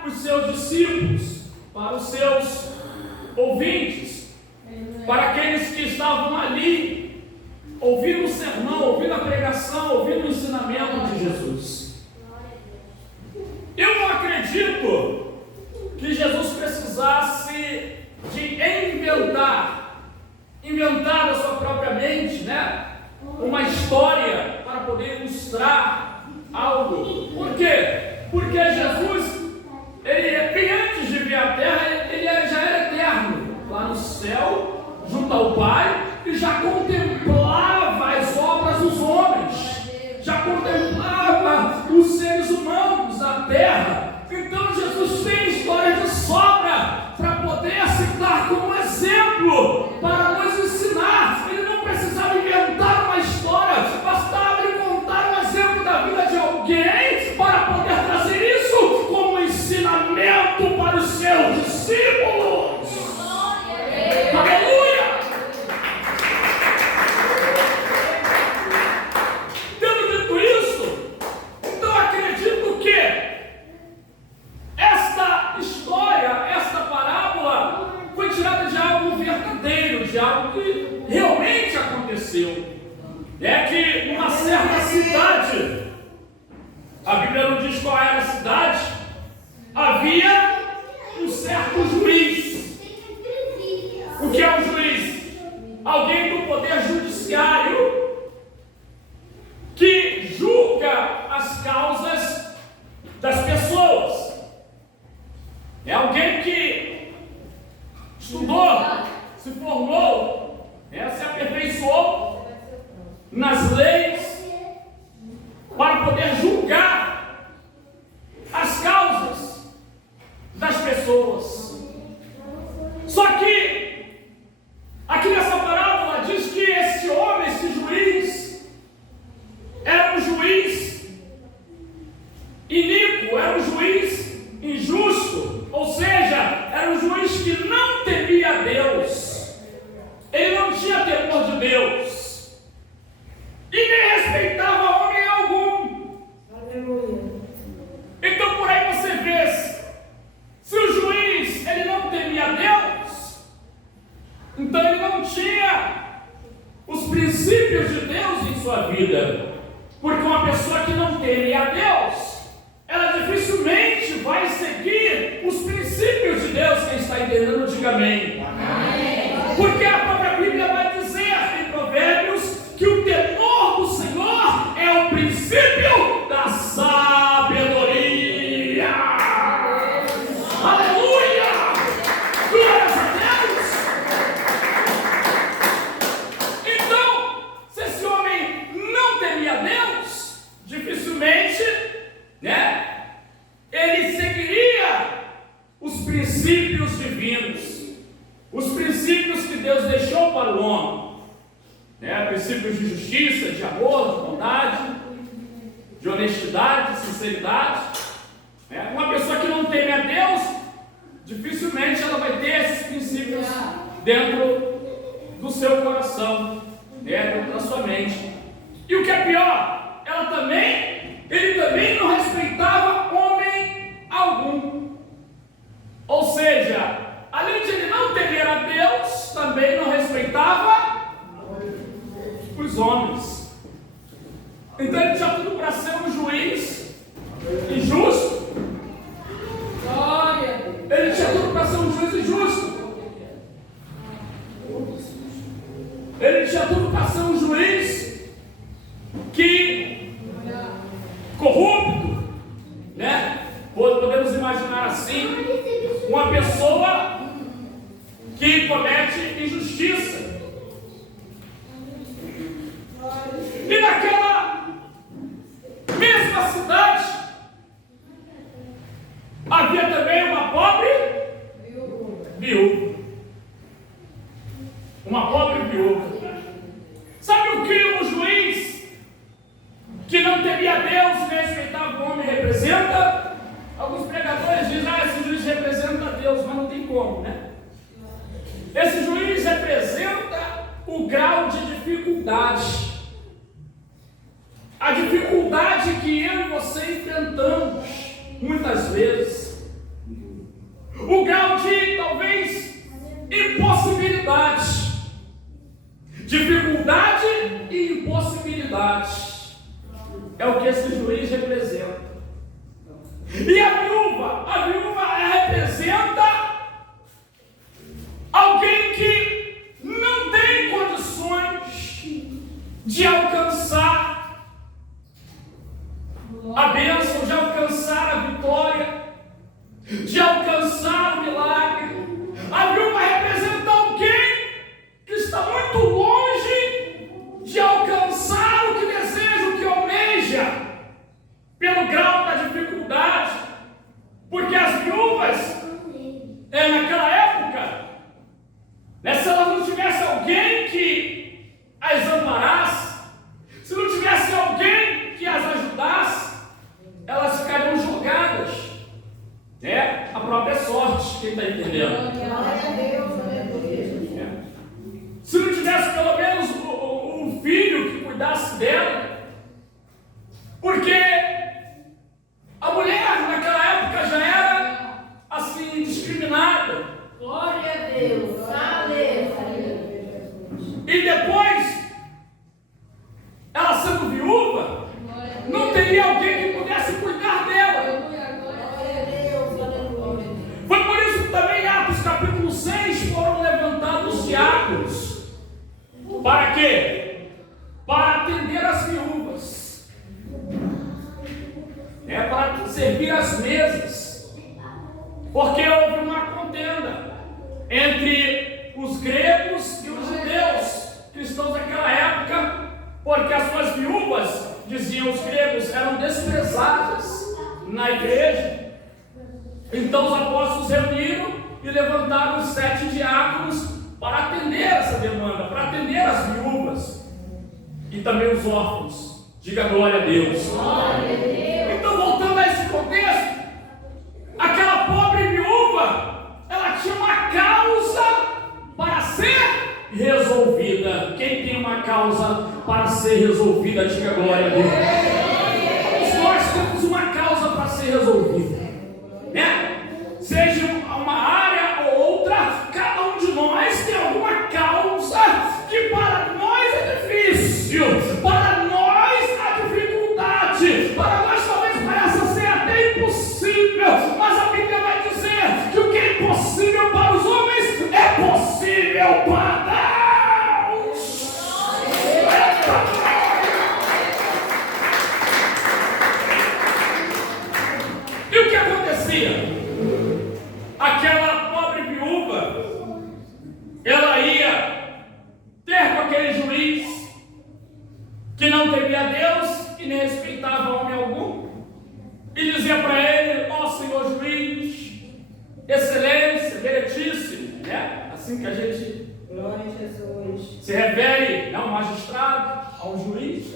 para os seus discípulos, para os seus ouvintes, para aqueles que estavam ali, ouvindo o sermão, ouvindo a pregação, ouvindo o ensinamento de Jesus. Eu não acredito que Jesus precisasse de inventar da sua própria mente, uma história para poder ilustrar algo. Por quê? Porque Jesus, ele bem antes de vir à terra, ele já era eterno, lá no céu, junto ao Pai, e já contemplava as obras dos homens, já contemplava os seres humanos da terra. Então Jesus tem história de sobra para poder citar como exemplo, para nos ensinar. Ele não precisava inventar uma história, bastava ele contar um exemplo da vida de alguém para poder trazer isso como ensinamento para os seus discípulos. Aleluia! Tendo dito isso, então acredito que esta história, esta parábola foi tirada de algo verdadeiro, de algo que realmente aconteceu. É que numa certa cidade, a Bíblia não diz qual era a cidade, havia um certo juiz. O que é um juiz? Alguém do poder judiciário que julga as causas das pessoas. É alguém que estudou, se formou, se aperfeiçoou nas leis para poder julgar as causas das pessoas. Só que aqui nessa parábola diz que esse homem, esse juiz, era um juiz iníquo, era um juiz injusto, ou seja, era um juiz que não temia Deus, ele não tinha temor de Deus, e nem respeitava homem algum. Aleluia. Então por aí você vê, se o juiz ele não temia Deus, então ele não tinha os princípios de Deus em sua vida, porque uma pessoa que não teme a Deus, ela dificilmente vai seguir os princípios de Deus. Quem está entendendo, diga amém. Amém. Porque a própria Bíblia vai dizer em Provérbios que o temor do Senhor é o princípio da sabedoria. Aleluia! Glórias a Deus! Então, se esse homem não temia Deus, dificilmente, ele seguiria os princípios divinos, os princípios que Deus deixou para o homem, princípios de justiça, de amor, de bondade, de honestidade, de sinceridade. Uma pessoa que não teme a Deus, dificilmente ela vai ter esses princípios dentro do seu coração, dentro da sua mente. E o que é pior, ele também não respeitava homem algum. Ou seja, além de ele não temer a Deus, também não respeitava os homens. Então ele tinha tudo para ser um juiz injusto. Ele tinha tudo para ser um juiz injusto. Ele tinha tudo para ser um juiz que corrupto, podemos imaginar assim, uma pessoa que comete injustiça. E naquela mesma cidade havia também uma pobre viúva. Uma pobre viúva. Sabe o que o juiz que não temia Deus e respeitava o homem representa? Alguns pregadores dizem, esse juiz representa Deus, mas não tem como, Esse juiz representa o grau de dificuldade. A dificuldade que eu e você enfrentamos, muitas vezes, de alcançar o milagre. A viúva representa alguém que está muito longe de alcançar o que deseja, o que almeja, pelo grau da dificuldade. Porque as viúvas, naquela época, se elas não tivessem alguém que as amparasse, se não tivesse alguém que as ajudasse, elas ficariam jogadas, a própria sorte. Quem está entendendo? Se não tivesse pelo menos um filho que cuidasse dela, porque a mulher naquela época já era assim discriminada. Glória a Deus. Aleluia. E depois, ela sendo viúva, não teria alguém que pudesse cuidar dela. Foi por isso que também em Atos capítulo 6 foram levantados diáconos. Para quê? Para atender as viúvas. Para servir as mesas. Porque houve uma contenda entre os gregos e os judeus, cristãos daquela época, porque as suas viúvas, diziam os gregos, eram desprezadas na igreja. Então os apóstolos reuniram e levantaram os 7 diáconos para atender essa demanda, para atender as viúvas e também os órfãos. Diga glória a Deus. Glória a Deus. Então, voltando a esse contexto, aquela pobre viúva, ela tinha uma causa para ser resolvida. Quem tem uma causa para ser resolvida, diga glória a Deus. Todos nós temos uma causa para ser resolvida, seja uma área ou outra, cada um de nós tem alguma causa que para nós é difícil, para nós há dificuldade, para nós talvez pareça ser até impossível, mas a Bíblia vai dizer que o que é impossível para os homens é possível para Deus. E o que acontecia? Aquela pobre viúva, ela ia ter com aquele juiz que não temia a Deus e nem respeitava homem algum, e dizia para ele: ó Senhor juiz, excelência, meritíssimo, assim que a gente Glória a Jesus. se refere a um magistrado, a um juiz.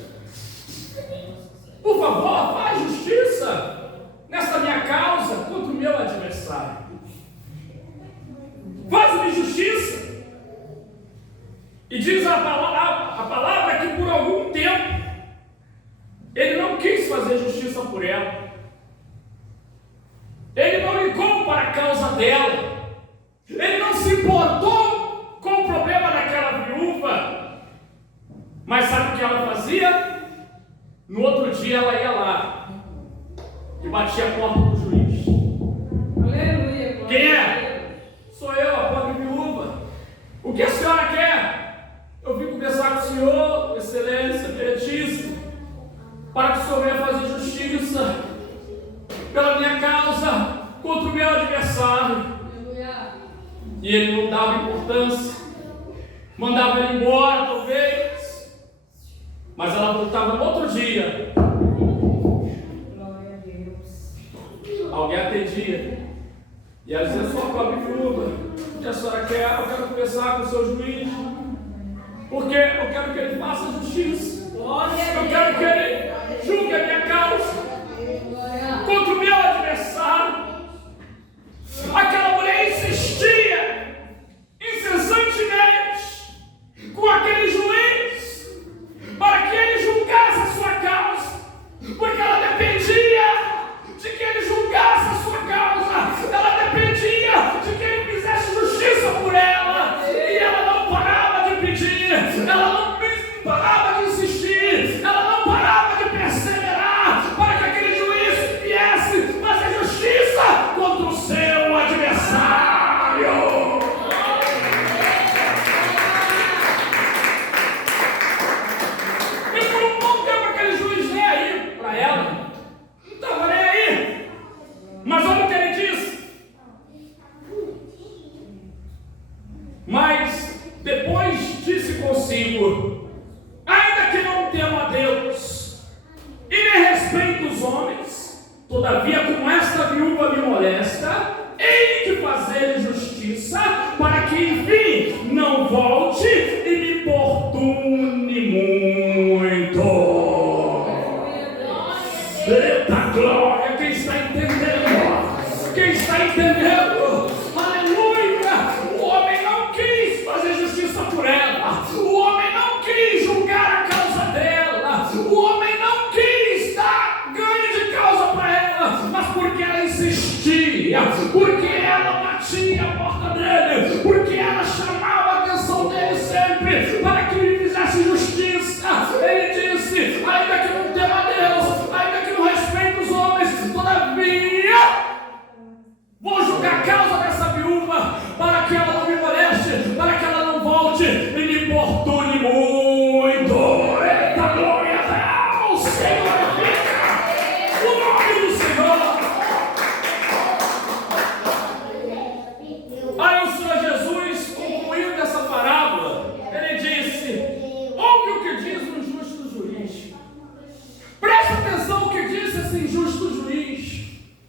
Por favor, faz justiça nessa minha causa contra o meu adversário. Faz-me justiça. E diz a palavra que por algum tempo ele não quis fazer justiça por ela. Ele não ligou para a causa dela. Ele não se importou com o problema daquela viúva. Mas sabe o que ela fazia? No outro dia ela ia lá e batia a porta do juiz. Aleluia. Quem é? Sou eu, a pobre viúva. O que a senhora quer? Eu vim conversar com o senhor, excelência, meritíssimo, para que o senhor venha fazer justiça pela minha causa contra o meu adversário. E ele não dava importância, mandava ele embora, talvez, mas ela voltava no outro dia. Glória a Deus. Alguém atendia. E ela dizia: sua pobre viúva, o que a senhora quer? Eu quero conversar com o seu juiz, porque eu quero que ele faça justiça. Eu quero que ele julgue a minha causa contra o meu adversário. Aquela mulher insistia incessantemente com aquele juiz para que ele julgasse a sua causa, porque ela dependia de que ele julgasse a sua causa, ela dependia de que ele fizesse justiça por ela, e ela não parava de pedir, ela não parava de insistir, ela não parava de perseverar para Quem está entendendo? Aleluia! O homem não quis fazer justiça por ela. O homem não quis julgar a causa dela. O homem não quis dar ganho de causa para ela. Mas porque ela insistia, porque ela batia a porta dele, porque ela chamava a atenção dele sempre para que ele fizesse justiça, ele disse: ainda que não tema a Deus, ainda que não respeite os homens, todavia vou julgar a causa dessa viúva, para que ela não me moleste, para que ela não volte e me importune muito. Eita, glória a Deus! Senhor, fica o nome do Senhor. Aí o Senhor Jesus, concluindo essa parábola, ele disse: ouve o que diz o injusto juiz. Presta atenção no que disse esse injusto juiz,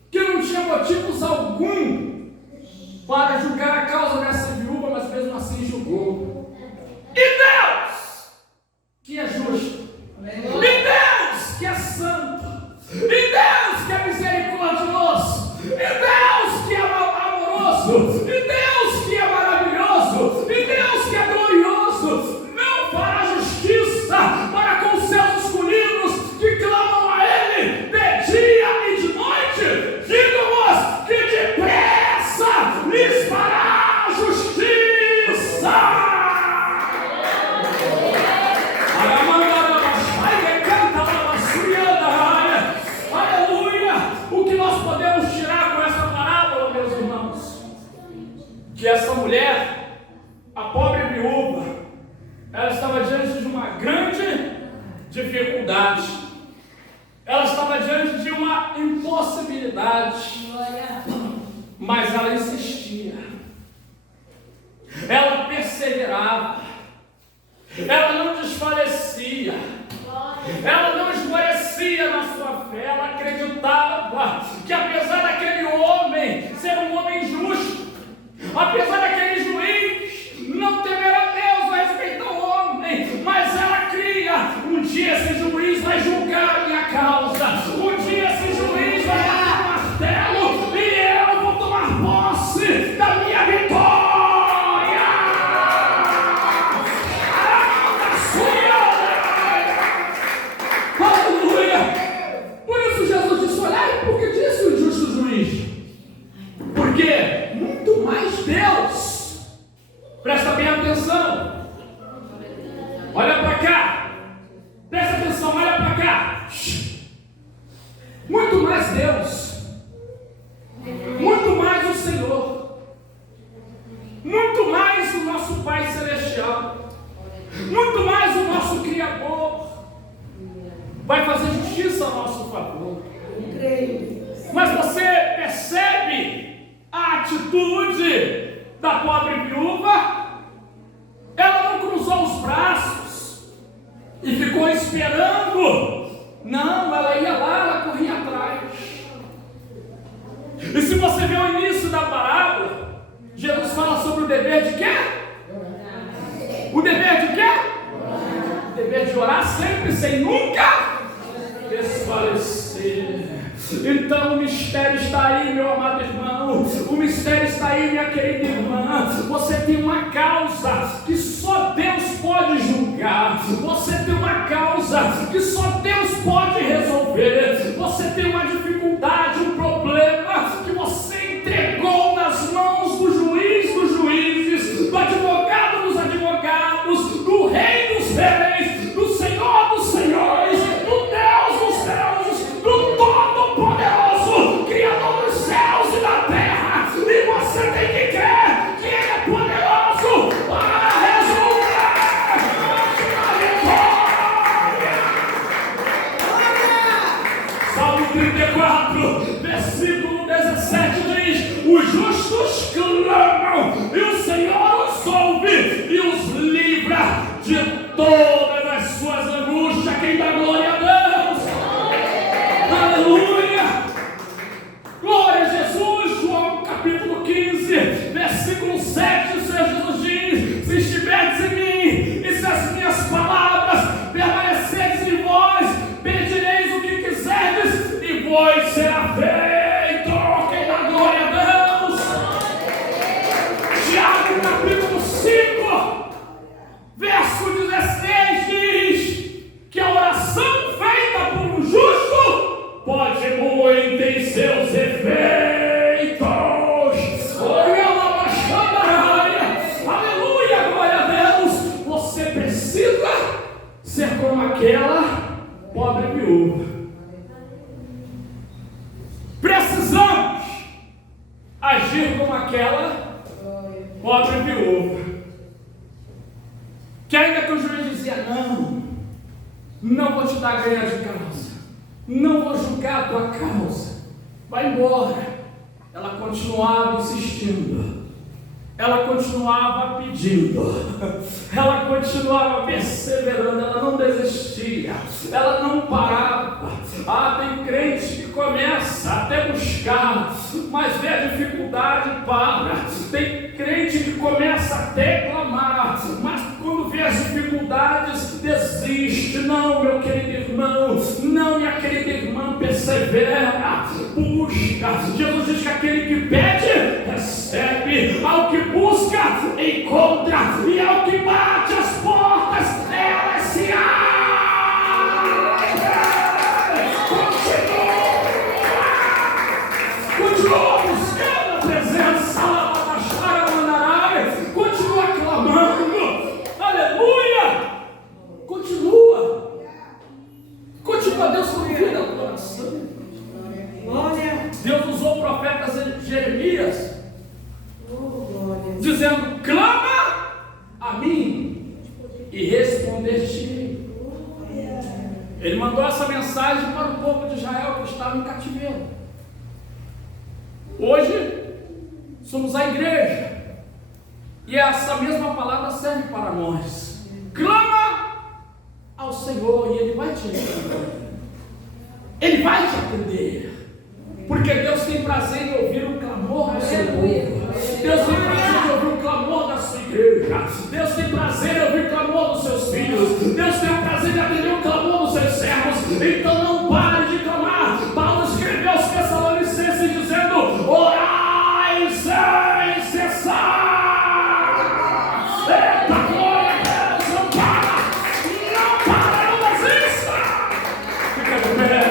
que não tinha motivos algum para julgar a causa dessa viúva, mas mesmo assim julgou. E Deus, que é justo, e Deus, que é santo, e Deus, que é misericordioso, e Deus, que é amoroso, e Deus, que é maravilhoso, e Deus, que é glorioso, não fará justiça para com seus escolhidos que clamam a Ele de dia e de noite. Digo-vos que depressa lhes fará justiça. Aleluia! O que nós podemos tirar com essa parábola, meus irmãos? Que essa mulher, a pobre viúva, ela estava diante de uma grande dificuldade. Ela estava diante de uma impossibilidade. Mas ela insistia. Ela perseverava. Ela não desfalecia. Ela não esmorecia na sua fé. Ela acreditava que apesar daquele homem ser um homem justo, apesar daquele juiz não temer a Deus, vai respeitar o homem, mas ela cria: um dia esse juiz vai julgar a minha causa, um dia esse juiz vai dar um martelo e eu vou tomar posse da minha vitória. Aleluia! Por isso Jesus disse: olhai, porque disse o justo juiz, porque muito mais Deus, presta bem atenção, olha para cá, presta atenção, olha para cá, muito mais Deus, muito mais o Senhor, muito mais o nosso Pai Celestial, muito mais o nosso Criador, vai fazer justiça a nosso favor. Mas você percebe a atitude da pobre viúva? Ela não cruzou os braços e ficou esperando. Não, ela ia lá, ela corria atrás. E se você vê o início da parábola, Jesus fala sobre o dever de quê? O dever de quê? O dever de orar sempre, sem nunca desfalecer. Então o mistério está aí, meu amado irmão. O mistério está aí, minha querida irmã. Você tem uma causa que só Deus pode julgar. Você tem uma causa que só Deus pode resolver. Você tem uma dificuldade, um problema que você entregou nas mãos do juiz dos juízes, do advogado dos advogados, do rei dos reis, do Senhor dos senhores, do Deus dos deuses, do Todo-Poderoso, Criador dos céus e da terra. E você tem que crer que Ele é poderoso para resolver a vitória. Salmo 34, versículo 17 diz: os justos clamam e o Senhor os ouve e os livra de todas as suas angústias. Quem dá glória a Deus? Aleluia! Glória a Jesus. João capítulo 15, versículo 7, o Senhor Jesus diz: se estiverdes em mim e se as minhas palavras permanecerdes em vós, pedireis o que quiserdes e vos será feito. Quem dá glória agir como aquela pobre viúva. Precisamos agir como aquela pobre viúva. Que ainda que o juiz dizia, não vou te dar ganho de causa, não vou julgar a tua causa, vai embora. Ela continuava insistindo, ela continuava pedindo, ela continuava perseverando, ela não desistia, ela não parava. Tem crente que começa até buscar, mas vê a dificuldade e para. Tem crente que começa até clamar, mas quando vê as dificuldades desiste. Não, meu querido irmão, não, minha querida irmã, persevera, busca. Jesus diz que aquele que pede, recebe, ao que busca, encontra, e ao que bate as portas, elas se abrem. Continua buscando a presença, continua clamando, aleluia, continua, Deus convida o coração. Deus usou o profeta Jeremias, dizendo, clama a mim e responder-te. Ele mandou essa mensagem para o povo de Israel que estava em cativeiro. Hoje somos a igreja e essa mesma palavra serve para nós. Clama ao Senhor e Ele vai te responder. Ele vai te atender, porque Deus tem prazer em ouvir o clamor do seu povo. Deus tem prazer em ouvir o clamor da sua igreja. Deus tem prazer em ouvir o clamor dos seus filhos. Deus tem o prazer de atender o clamor dos seus servos. Então não pare de clamar. Paulo escreveu aos Tessalonicenses dizendo, orai sem cessar. Eita, glória a Deus, não para, não desista. Fica de pé.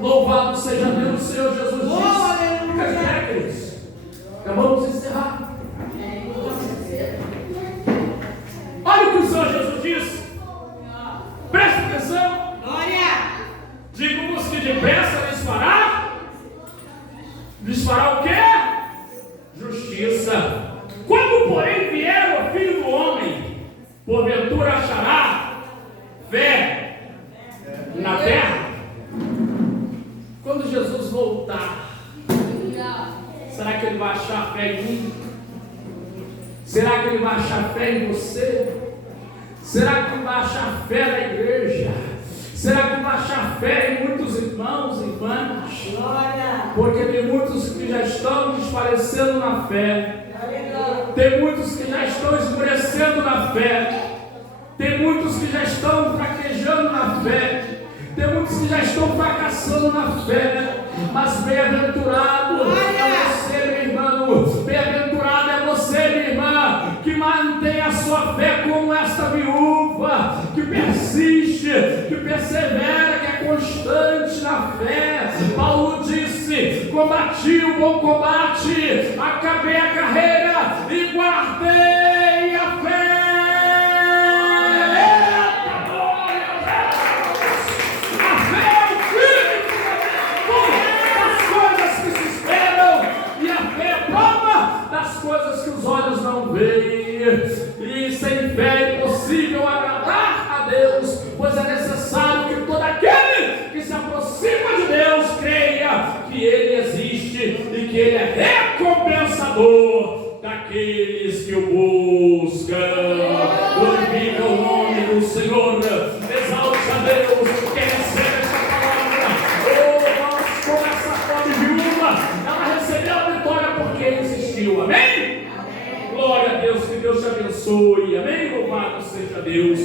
Louvado seja Deus, o Senhor Jesus disse. Fica de pé, queridos. Vamos encerrar. Olha o que o Senhor Jesus disse. Presta atenção. Digo-vos que depressa lhes fará o quê? Justiça. Quando, porém, vier o Filho do Homem, porventura achará fé na terra? Quando Jesus voltar, será que Ele vai achar fé em mim? Será que Ele vai achar fé em você? Será que Ele vai achar fé na igreja? Será que Ele vai achar fé em muitos irmãos e irmãs? Porque tem muitos que já estão desfalecendo na fé. Tem muitos que já estão esmorecendo na fé. Tem muitos que já estão fraquejando na fé. Tem muitos que já estão fracassando na fé. Mas bem-aventurado é você, meu irmão. Bem-aventurado é você, minha irmã, que mantém a sua fé como esta viúva, que persiste, que persevera, que é constante na fé. Paulo disse, combati o bom combate, acabei a carreira e guardei a fé. Das coisas que os olhos não veem, e sem fé é impossível agradar a Deus, pois é necessário que todo aquele que se aproxima de Deus creia que Ele existe e que Ele é recompensador daqueles que o buscam. Glorifica o nome do Senhor, exalte a Deus, quem recebe esta palavra. Nós, com essa pobre viúva, ela recebeu a vitória porque Ele existiu. Amém? Glória a Deus, que Deus te abençoe. Amém? Louvado seja Deus.